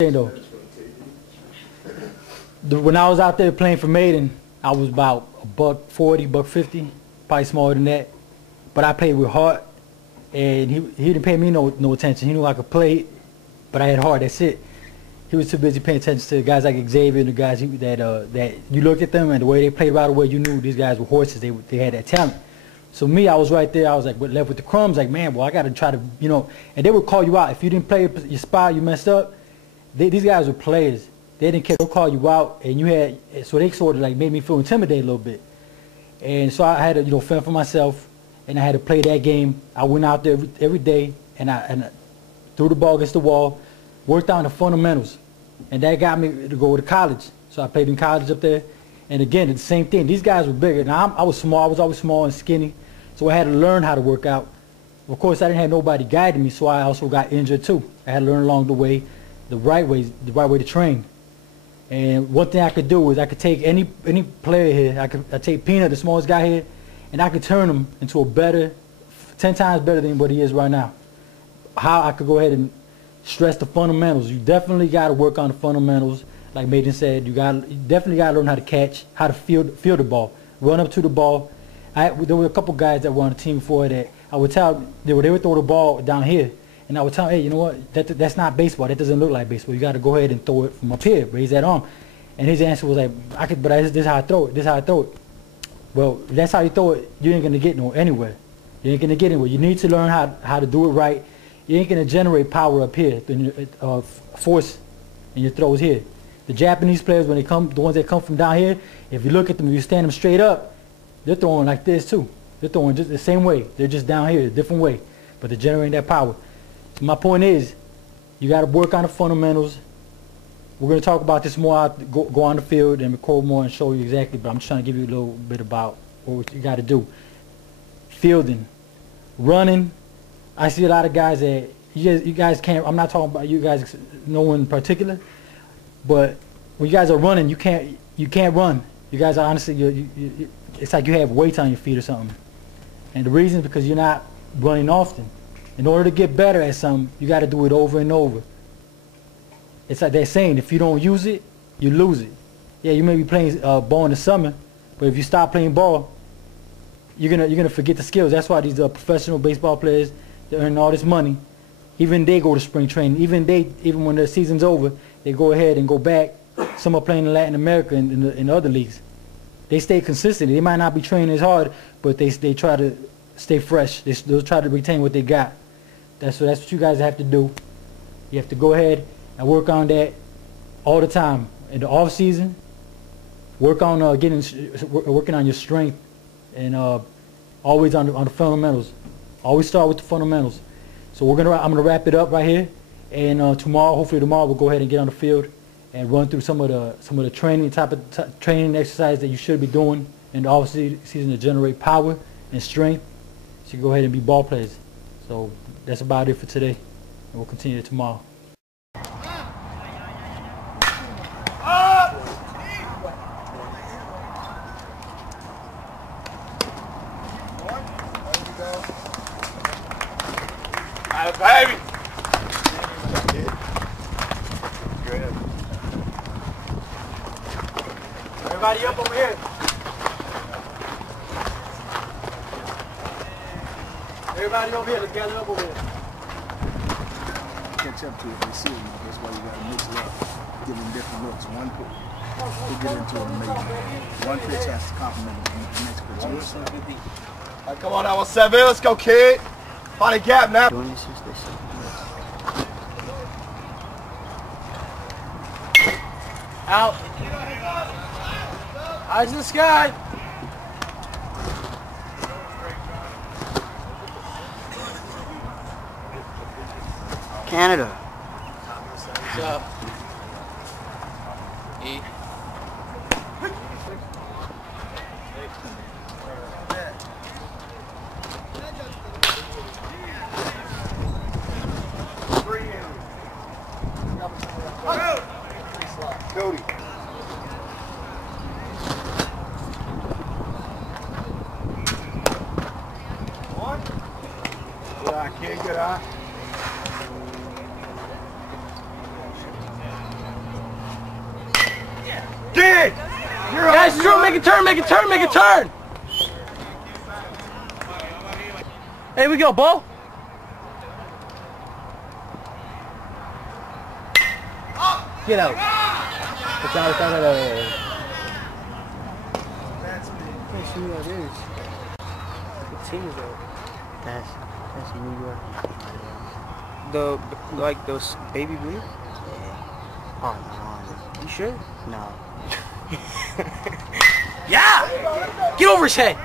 Though, when I was out there playing for Maiden, I was about $140, $150, probably smaller than that. But I played with heart, and he didn't pay me no attention. He knew I could play, but I had heart. That's it. He was too busy paying attention to guys like Xavier and the guys that you looked at them and the way they played right away, you knew these guys were horses. They had that talent. So me, I was right there. I was like left with the crumbs. Like, man, well, I got to try to, And they would call you out if you didn't play your spot, you messed up. These guys were players. They didn't care. They'll call you out, and so they sort of like made me feel intimidated a little bit. And so I had to, fend for myself, and I had to play that game. I went out there every day, and I threw the ball against the wall, worked on the fundamentals, and that got me to go to college. So I played in college up there, and again, it's the same thing. These guys were bigger. Now I was small. I was always small and skinny, so I had to learn how to work out. Of course, I didn't have nobody guiding me, so I also got injured too. I had to learn along the way. The right way to train. And one thing I could do is I could take any player here. I take Peanut, the smallest guy here, and I could turn him into a better, 10 times better than what he is right now. How I could go ahead and stress the fundamentals. You definitely got to work on the fundamentals. Like Maiden said, you definitely got to learn how to catch, how to field the ball, run up to the ball. There were a couple guys that were on the team before that I would tell they would throw the ball down here. And I would tell him, hey, you know what? That's not baseball. That doesn't look like baseball. You got to go ahead and throw it from up here. Raise that arm. And his answer was like, but this is how I throw it. This is how I throw it. Well, if that's how you throw it, you ain't gonna get anywhere. You ain't gonna get anywhere. You need to learn how to do it right. You ain't gonna generate power up here, force in your throws here. The Japanese players, when they come, the ones that come from down here, if you look at them, if you stand them straight up, they're throwing like this too. They're throwing just the same way. They're just down here, a different way, but they're generating that power. My point is, you got to work on the fundamentals. We're going to talk about this more. Go on the field and record more and show you exactly. But I'm just trying to give you a little bit about what you got to do. Fielding, running. I see a lot of guys that you guys can't. I'm not talking about you guys, no one in particular. But when you guys are running, you can't run. You guys are honestly, it's like you have weights on your feet or something. And the reason is because you're not running often. In order to get better at something, you got to do it over and over. It's like they're saying, if you don't use it, you lose it. Yeah, you may be playing ball in the summer, but if you stop playing ball, you're gonna forget the skills. That's why these professional baseball players, they're earning all this money. Even they go to spring training. Even when the season's over, they go ahead and go back. Some are playing in Latin America and in other leagues. They stay consistent. They might not be training as hard, but they try to stay fresh. They'll try to retain what they got. That's what you guys have to do. You have to go ahead and work on that all the time. In the off season, work on working on your strength, and always on the fundamentals. Always start with the fundamentals. So I'm gonna wrap it up right here, and hopefully tomorrow we'll go ahead and get on the field and run through some of the training training exercises that you should be doing in the off season to generate power and strength. So you go ahead and be ball players. So that's about it for today, and we'll continue tomorrow. Baby! Everybody up over here. Everybody over here, let's gather up over here. Catch up to it, they see it. That's why you gotta mix it up. Give them different looks. One pitch, to get into it maybe. One pitch has to compliment the next pitch. All right, come on now, 7. Let's go, kid. Find a gap now. Out. Eyes in the sky. Canada. What's up? E. Cody. Good eye, kid, good eye. Nice, Drew. Make a turn, make a turn, make a turn. Here we go, Bo. Get out. It's out, it's out, it's out. Let's see what it is. What team is that? That's New York. Like those baby blue? Yeah. Oh, no. You sure? No. Yeah! Get over his head!